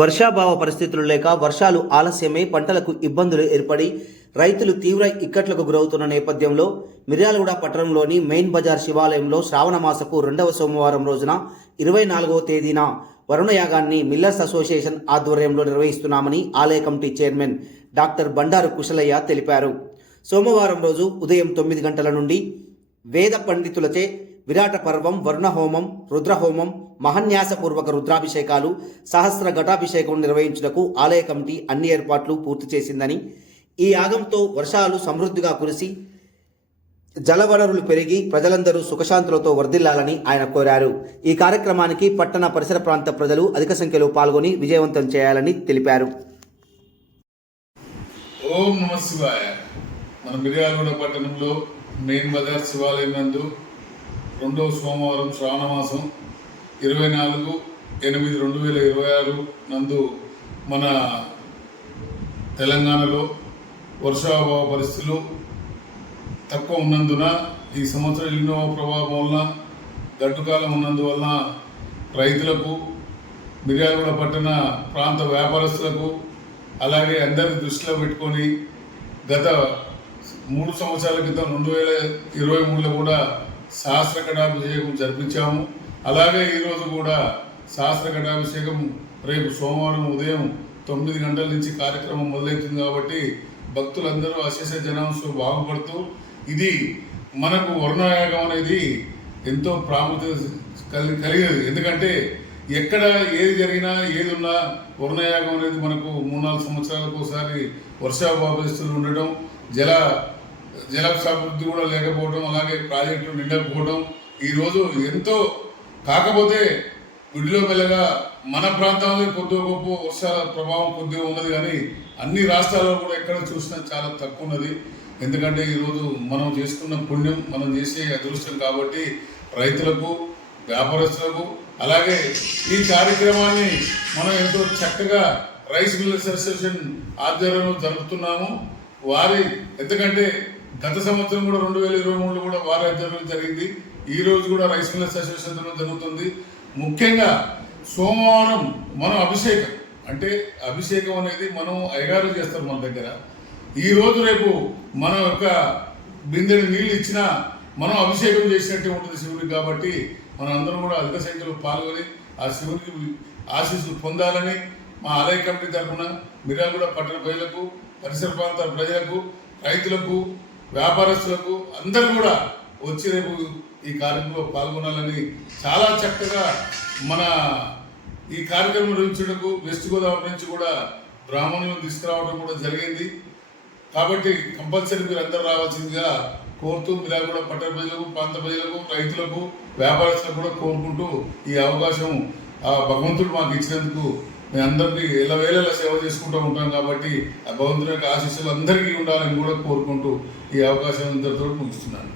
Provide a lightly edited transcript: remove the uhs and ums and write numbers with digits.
వర్షాభావ పరిస్థితులు లేక వర్షాలు ఆలస్యమై పంటలకు ఇబ్బందులు ఏర్పడి రైతులు తీవ్ర ఇక్కట్లకు గురవుతున్న నేపథ్యంలో మిర్యాలగూడ పట్టణంలోని మెయిన్ బజార్ శివాలయంలో శ్రావణ మాసపు 2వ సోమవారం రోజున 24వ తేదీన వరుణయాగాన్ని మిల్లర్స్ అసోసియేషన్ ఆధ్వర్యంలో నిర్వహిస్తున్నామని ఆలయ committee chairman doctor Bandaru Kushalaiah తెలిపారు. సోమవారం రోజు ఉదయం 9 గంటల నుండి వేద పండితులచే విరాట పర్వం, వరుణహోమం, రుద్రహోమం, మహన్యాసపూర్వక రుద్రాభిషేకాలు, సహస్ర ఘటాభిషేకం నిర్వహించుటకు ఆలయ కమిటీ అన్ని ఏర్పాట్లు పూర్తి చేసిందని, ఈ యాగంతో వర్షాలు సమృద్ధిగా కురిసి జలవనరులు పెరిగి ప్రజలందరూ సుఖశాంతులతో వర్ధిల్లాలని ఆయన కోరారు. ఈ కార్యక్రమానికి పట్టణ పరిసర ప్రాంత ప్రజలు అధిక సంఖ్యలో పాల్గొని విజయవంతం చేయాలని తెలిపారు. ఓం నమః శివాయ. మన మిర్యాలగూడ పట్టణంలో మెయిన్ బజార్ శివాలయం నందు 2వ సోమవారం శ్రావణ మాసం 24/8/2026 నందు మన తెలంగాణలో వర్షాభావ పరిస్థితులు తక్కువ ఉన్నందున ఈ సంవత్సరం ఎన్నో ప్రభావం వలన గడ్డుకాలం ఉన్నందువలన రైతులకు, మిర్యాలగూడ పట్టణ ప్రాంత వ్యాపారస్తులకు, అలాగే అందరిని దృష్టిలో పెట్టుకొని గత 3 సంవత్సరాల క్రితం 2023లో కూడా సహస్ర ఘటాభిషేకం జరిపించాము. అలాగే ఈరోజు కూడా సహస్ర ఘటాభిషేకం రేపు సోమవారం ఉదయం 9 గంటల నుంచి కార్యక్రమం మొదలవుతుంది. కాబట్టి భక్తులందరూ అశేష జనాంశం బాగుపడుతూ ఇది మనకు వరుణయాగం అనేది ఎంతో ప్రాముఖ్యత కలిగేది. ఎందుకంటే ఎక్కడ ఏది జరిగినా ఏది ఉన్నా వరుణయాగం అనేది మనకు 3-4 సంవత్సరాలకు ఒకసారి వర్షాభావ పరిస్థితులు ఉండటం, జల సమృద్ధి కూడా లేకపోవడం, అలాగే ప్రాజెక్టులు నిండకపోవడం ఈరోజు ఎంతో. కాకపోతే వీటిలో మెల్లగా మన ప్రాంతంలో కొద్దిగా గొప్ప వర్షాల ప్రభావం కొద్దిగా ఉన్నది, కానీ అన్ని రాష్ట్రాల్లో కూడా ఎక్కడ చూసినా చాలా తక్కువ ఉన్నది. ఎందుకంటే ఈరోజు మనం చేసుకున్న పుణ్యం, మనం చేసే అదృష్టం. కాబట్టి రైతులకు, వ్యాపారస్తులకు, అలాగే ఈ కార్యక్రమాన్ని మనం ఎంతో చక్కగా రైస్ మిల్లర్స్ అసోసియేషన్ ఆధ్వర్యంలో జరుపుతున్నాము. ఎందుకంటే గత సంవత్సరం కూడా 2023లో కూడా వారి ఆధ్వర్యంలో జరిగింది. ఈ రోజు కూడా రైస్ మిల్లర్స్ అసోసియేషన్ జరుగుతుంది. ముఖ్యంగా సోమవారం మనం అభిషేకం, అంటే అభిషేకం అనేది మనం అయ్యగారు చేస్తారు మన దగ్గర. ఈ రోజు రేపు మన యొక్క బిందెని నీళ్ళు ఇచ్చినా మనం అభిషేకం చేసినట్టే ఉంటుంది శివుడికి. కాబట్టి మనం అందరం కూడా అధిక సంఖ్యలో పాల్గొని ఆ శివునికి ఆశీస్సులు పొందాలని మా ఆలయ కమిటీ తరఫున మిర్యాలగూడ పట్టణ ప్రజలకు, పరిసర ప్రాంతాల ప్రజలకు, రైతులకు, వ్యాపారస్తులకు అందరూ కూడా వచ్చి రేపు ఈ కార్యక్రమంలో పాల్గొనాలని చాలా చక్కగా మన ఈ కార్యక్రమం నిర్వహించడానికి వెస్ట్ గోదావరి నుంచి కూడా బ్రాహ్మణులను తీసుకురావడం కూడా జరిగింది. కాబట్టి కంపల్సరీ మీరు అందరూ రావాల్సిందిగా కోరుతూ మిర్యాలగూడ పట్టణ ప్రజలకు, ప్రాంత ప్రజలకు, రైతులకు, వ్యాపారస్తులకు కూడా కోరుకుంటూ ఈ అవకాశం ఆ భగవంతుడు మాకు ఇచ్చినందుకు మేము అందరికీ ఎల్లవేళలా సేవ చేసుకుంటూ ఉంటాం. కాబట్టి ఆ భగవంతుని యొక్క ఆశీస్సులు అందరికీ ఉండాలని కూడా కోరుకుంటూ ఈ అవకాశం అందరితో ముగిస్తున్నాను.